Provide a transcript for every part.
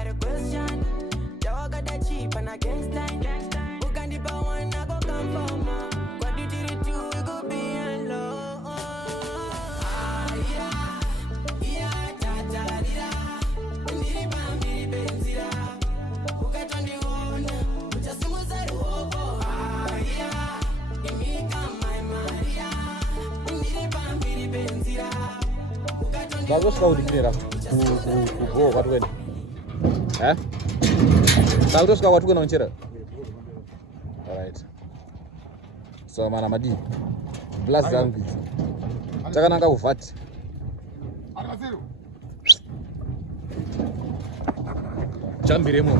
got a question. Y'all got that cheap and I can't stand. Who can dip on one, I go come for more. What you did it to, we go be in love. Yeah, ta-ta-di-da. Niri benzira. Who get on the one, which is the most I do. Bagus kau di sini, Ram. Go, what win? Bagus kau what win on Chira. Alright. So mana madi. Blast zangi. Jangan angkat ufat. Jambiremu.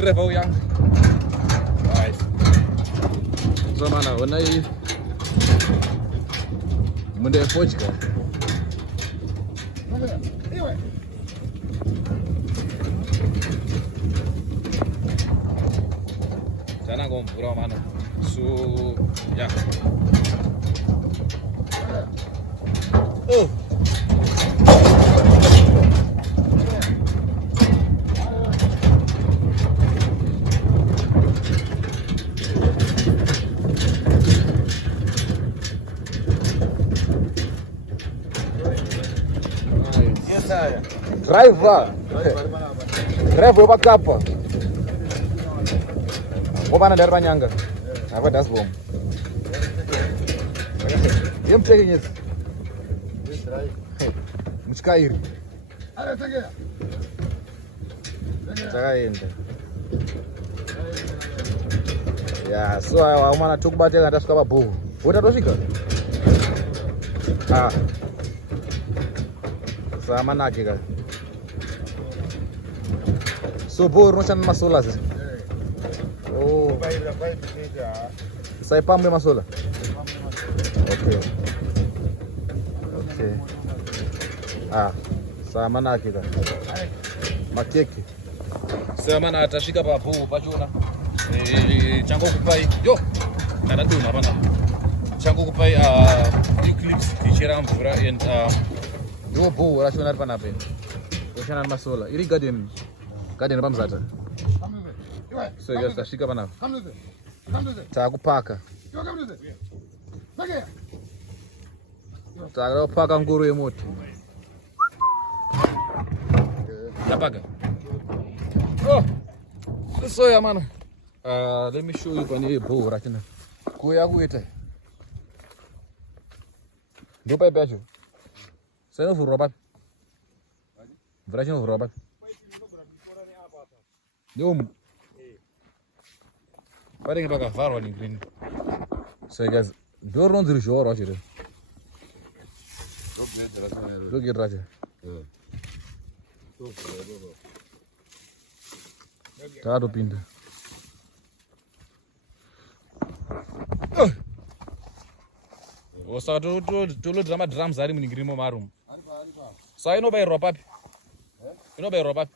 Drive yang. Right. So mana wanai mende Portugal. Jangan ngompro mana. So ya. Driver apa capa? Mana dari Banyanga? Apa das bom? Yang ceknya? Muskair. Ada ceknya? Cekain. Ya, so aku mana cuk baca atas kapa bu. Udah dosi kan? Sama nak juga. Subur macam masalah sih. Oh. Saya paham masalah. Oke. Sama nak kita. Makeke. Sama nak atashika papu pachona. Chango kupai. Yo. Nada tu mana mana. Chango kupai eclipse diceram pura and do bu racionar panape. Racionar masola. Iri garden bamzata. So yes, tashika panape. Taku paka. Taku paka nguru emote. Tapaga. Oh. So yeah man. Let me show you pani bu racionar. Kuya kuite. Do pai pecho. Você não voou roubado? Verdade não voou roubado? Deu Parem para cá, faro ali green. So guys, do run the show Roger. Do get Roger. Tá do pinta. Osa to drama drums ari muni grimo marum. Sa ino bay ropa. Ino bay ropa.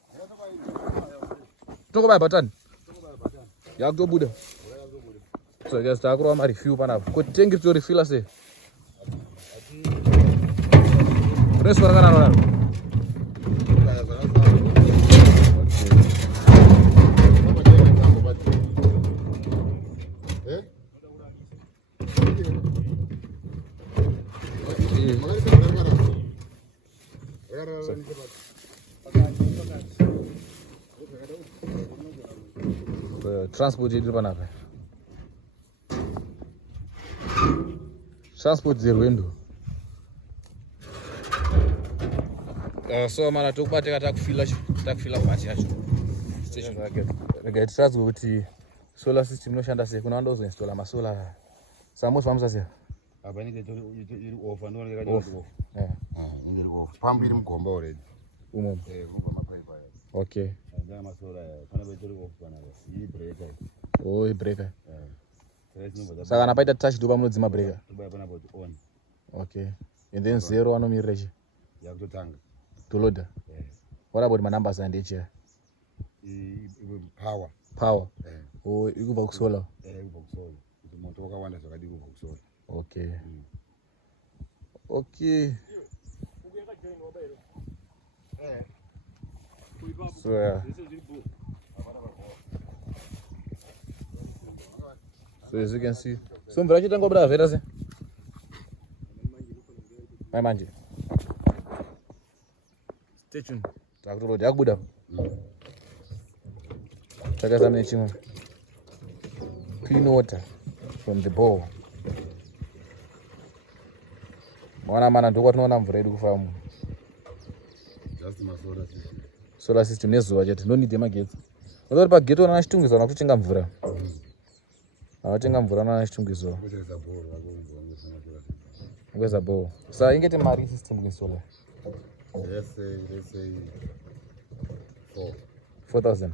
Toko bay batan. Ya go buda. So guys, ta akro ma review pana. Ko tengi to refill ase. Press wala kana wala. Transport jadi mana apa? Transport zero window. So mana tu baca kata tak fila baca aja. Station raket. Raket transport ti solar system no shanda se kuna ndo install masola. Samos vamos fazer. Abani ke tu off ando ngera off. Ngera off. Pambi mgomba already. Umum. Ngomba mapipe. Okay. Ndio masora kana betori off kana hii breaker. Oh, breaker. Saka napaita touch ndo pamunodzima breaker. Tobaya pana bot on. Okay. And then 0 anomireje. Yakutotanga. Toloda. What about my numbers and each year? Power. Power. Oh, ikuba kusola. Ikuba kusola. Kuti moto wakawanda zvakadi kuba kusola. Okay. Okay. So yeah. So as you can see, so mvura chitanga kubira zvera se. Mai manje. Stay tuned. Takutolodi akubuda. Takazame chimwe. Clean water from the bore. Mwana mana ndoko tinoona mvura iri kufamba. Just masolar system. Solar system nezuva chete, no need magetsi. Unoti pageto wana chitungizo wana kutenga mvura. Anotenga mvura wana chitungizo. Kucheza bore wako ungosana solar system. Ungeza bore. Sasa ingete mari system ku solar. Let's say 4,000.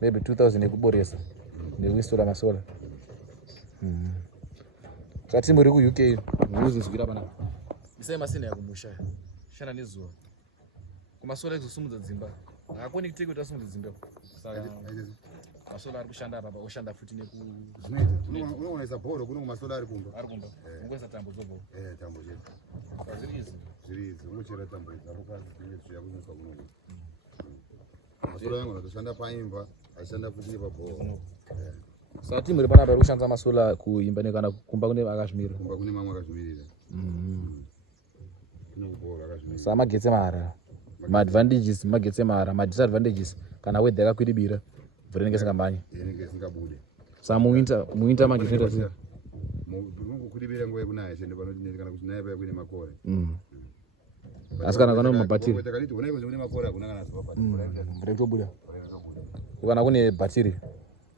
Maybe 2,000 ekuboresa. Nekuistora masola. Kati muri ku UK muzvizwira pana. Isai masina yakumusha. Shana nezuva. Kumasola ekuzosumudza dzimba. Akoni kuteke kuti asumudze dzimba. Saka masola ari kushanda apa oshanda futi neku unoona isabhoro kuno kumasola ari kumba. Ari kumba. Ungoisa tambo dzobho. Tambo chete. Zvirizi unochera tambo idzapo kasi zviya kunyuka kuno. Masola yangu anoshanda paimba, ashanda futi pabhoro. Saka timu ripana apa kushandisa masola kuimba nekana kumba kune akazvimirira. Kumba kune mamwe akazvimirira. Kunobhoro akazvimirira. Saka magetse mara. Ma-advantages magetse mara, ma-disadvantages kana weather yakakwiribira mvura inenge isingambanyi. Inenge isingabude. Saka muwinter magetse inoita sei? Mukuribira nguva yekunaya chende panoti kana kuchinaya paya kune makore. Asi kana kana mabhatiri. Takaliti wona kune makore akuna kana zvapa. Mvura itobuda. Kana kune bhatiri.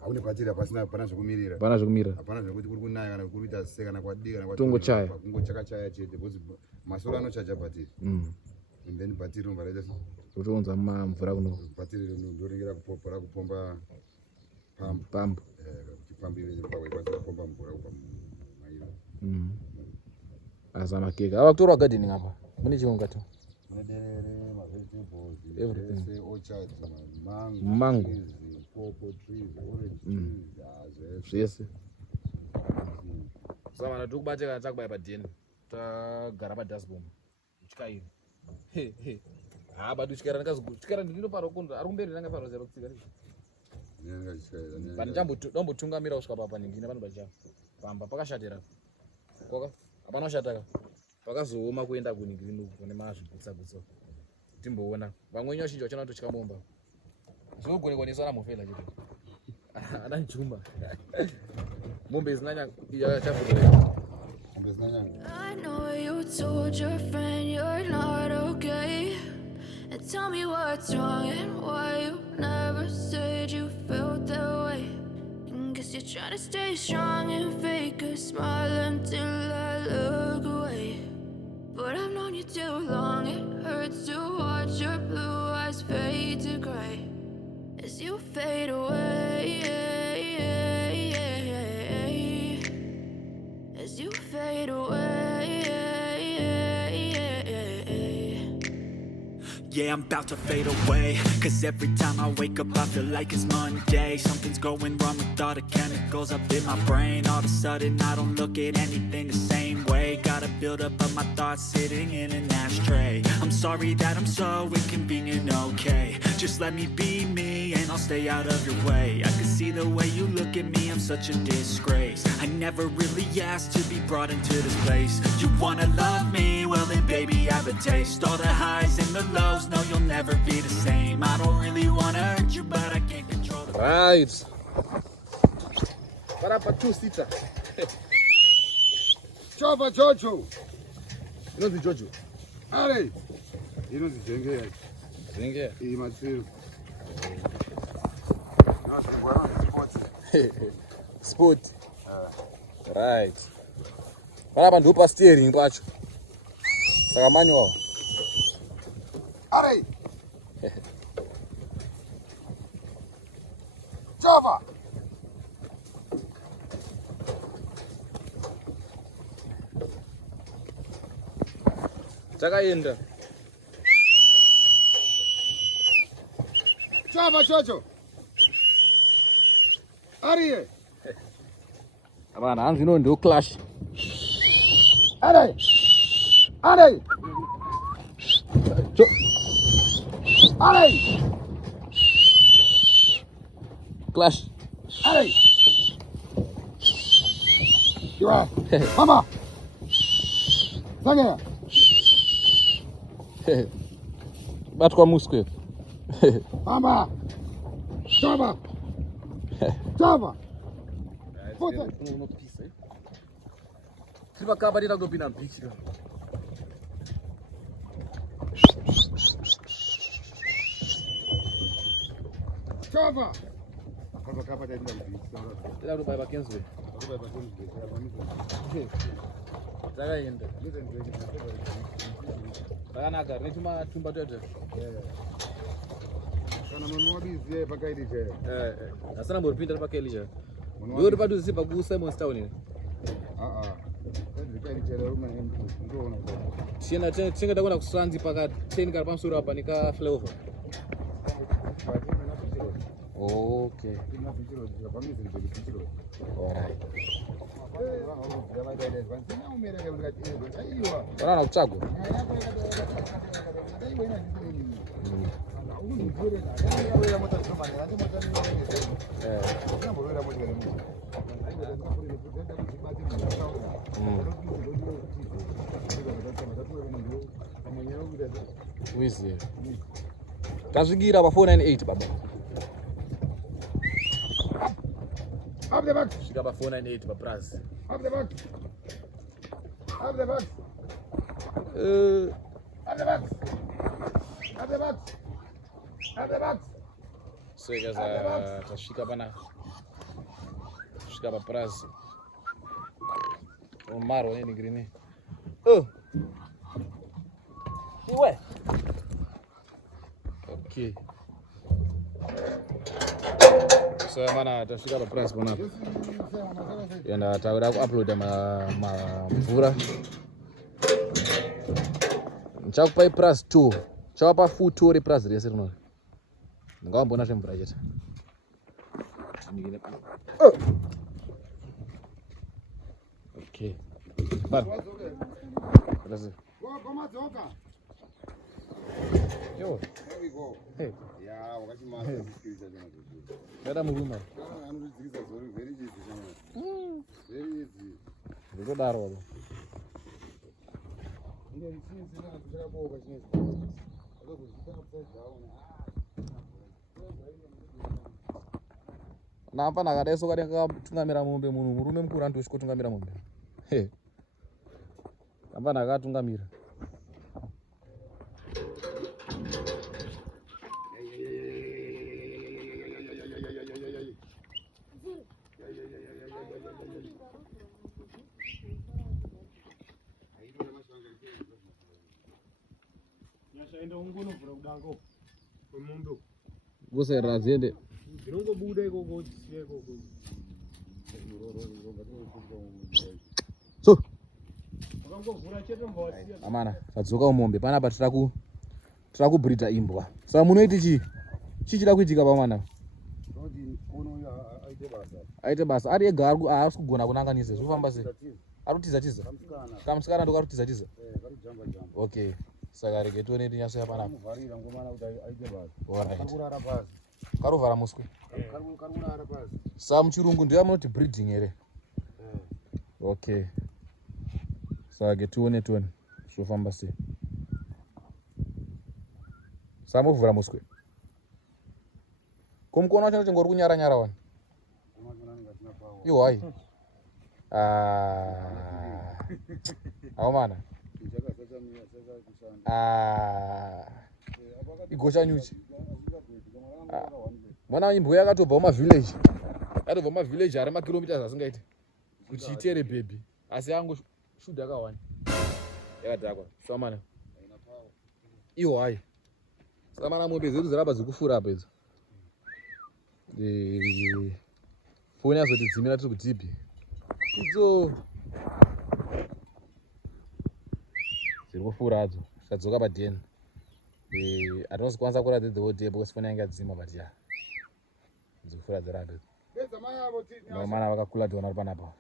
Haune bhatiri apasina pana zvokumirira. Pana zvokumirira. Hapana zvokuti kuri kunaya kana kuri kuita se kana kwadika kana tungochaya. Kungochakachaya chete because masola anochaja bhatiri. And then bhatiri unovaraita sei? Utounza mvura kuno. Bhatiri ndoringira kupopora kupomba pump. Kuchipambire pakwaikwanisa kupomba mvura kubva mumaira. Asa makeka. Ava kutorwa gardening apa. Mune chimwe mukati? Mune derere, ma-vegetables, everything. Orchards, Mango. Pawpaw trees, orange trees, zvese. Saka vanhu tokubate kana takubaya padheni. Tagara padustbomb. Utyairi. But utyara ndikazotyara ndinofanira kukunda. Ari kumberi ndanga fanira zero kutsika. Vanhu ndambotungamira kusvika papa ningina vanhu vacha. Pamba pakashatira. Kwaka hapana kushataka. Pakazooma kuenda kuningirinu kune mazvibutsa-butsa. Timboona. Vamwe vachinji vachina kutotya momba. Zvogonekwaniswa namufela chete. Ana njuma. Mombe zinanya yachafura. I know you told your friend you're not okay. And tell me what's wrong and why you never said you felt that way. And guess you're trying to stay strong and fake a smile until I look away. But I've known you too long, it hurts to watch your blue eyes fade to gray as you fade away, as you fade away. Yeah, I'm about to fade away, cause every time I wake up I feel like it's Monday. Something's going wrong with all the chemicals up in my brain. All of a sudden I don't look at anything the same way. Got a buildup of my thoughts sitting in an ashtray. I'm sorry that I'm so inconvenient, okay. Just let me be me and I'll stay out of your way. I can see the way you look at me, I'm such a disgrace. I never really asked to be brought into this place. You wanna love me? Well then baby I have a taste. All the highs and the lows, no you'll never be the same. I don't really wanna hurt you but I can't control the right. Para pa 2-seater. Chova Jojo. Inonzi Jojo. Are. Inonzi Jenge. Jenge. Imatsiru. Sport. Right. Para pa ndopa steering pacho. Saka manual. Are. Chava. Takaenda. Chava chocho. Ariye. Abana hanzi ino ndio clash. Are. Are. Are. Clash. Are. Kiwa. Mama. Sangera. Batwa musque. Mama. Chava. Chava. Foda. Triba acaba de dar do pina beach. Chava. Kapa da dinga. Ela do baba Kenswe. Takaenda. Bakanaka nechuma tumba tete. Kana munhu wabiziye pakaidi che. Asana mbopinda pakeli che. Yori paduzi pa ku Simon Town. Ndikaidi che rume ndoona. Chena chenga takona kusanzi paka 10 kari pamusoro apa nika flyover. Okay. Alright. Bana nakuchagwa. Wizi. Tasvigira pa 498 baba. Up the back. Swika pa 498 pa price. Up the back. Up the back. Up the back. Up the back. Up the back. So guys, tasvika pana. Swika pa price. Maro ni green. Ué. Okay. So mana tasvika pa price bona. Yanda tawira ku upload mvura. Nchakupa price 2. Chapa food tour price rese rino. Ngambona zvemvura chete. Okay. Bad. Let's Komadzoka. Yo. There we go. Hey. Yeah, wakati mama kusikiliza tena vizuri. Dada muruma. Anokusikiliza zuri very easy sana. Very easy. Ndiko daro baba. Ndio sisi sana kushaka kwa chini. Ndio kuzitaka pesa haona. Napa nakadaiso kadenga tungamira mombe munhu murume mukuru anotosvika kutungamira mombe. He. Napa nakatungamira. Enda ungonovhura kudango kwemombe Gosera ziende. ndinongobuda ikoko dzisiya ikoko. So, Wakangovhura chete mbwa wasiya. amana, tadzoka umombe panapa tirakubrida imbwa. Saka munoiti chii? Chichida kuitika pamwana. Ndio uno aite basa. Aite basa ari ega ari kugona kunanganise zvofamba sei? Ari kutiza tiza. Kamusikana ndo kari kutiza tiza. Jamba jamba. Okay. Saka rege tuone tinyasoya panapa. Muvharira ngomana kuti aite basa. Alright. Karurara basa. Karovhara muswe. Karurara basa. Saka muchirungu ndiyo munoti breeding here. Okay. Saka tuone zvofamba sei. Saka movhura muswe. Kumukona wacho chingori kunyara nyara wani. Yo hai. Aumana. Igosha nyuchi. Mwana imbwa yakatobva mumavillage. Yakatobva mumavillage ari makilometers asingaiti. Kuti itere baby. Asi yangu shudha yakawani. Yakadhakwa. Samana. Iyo hai. Samana mombe zedu dzaramba dzikufura apa idzo. Foni yazotidzimira tiri kutipi idzo dziri kufura hadzo zvikadzoka pa10. Hatinasi kwanisa kuratidza dzewotepo because foni yange yadzima but ya dziri kufura dzirado mana vakakula tiona ri panapa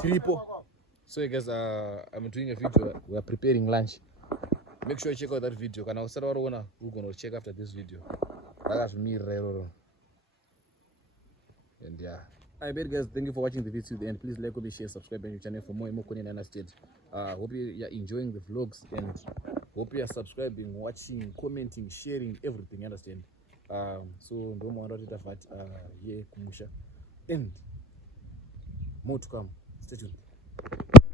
tiripo. So guys, I'm doing a video. We are preparing lunch. Make sure you check out that video. Kana usara wariona, we're gonna check after this video. And yeah, I bet guys, thank you for watching the video to the end. Please like, comment, share, subscribe to my channel for more Kone Nana State. Hope you are enjoying the vlogs and hope you are subscribing, watching, commenting, sharing, everything. Understand? So don't want to that yeah, kumusha and more to come. Stay tuned.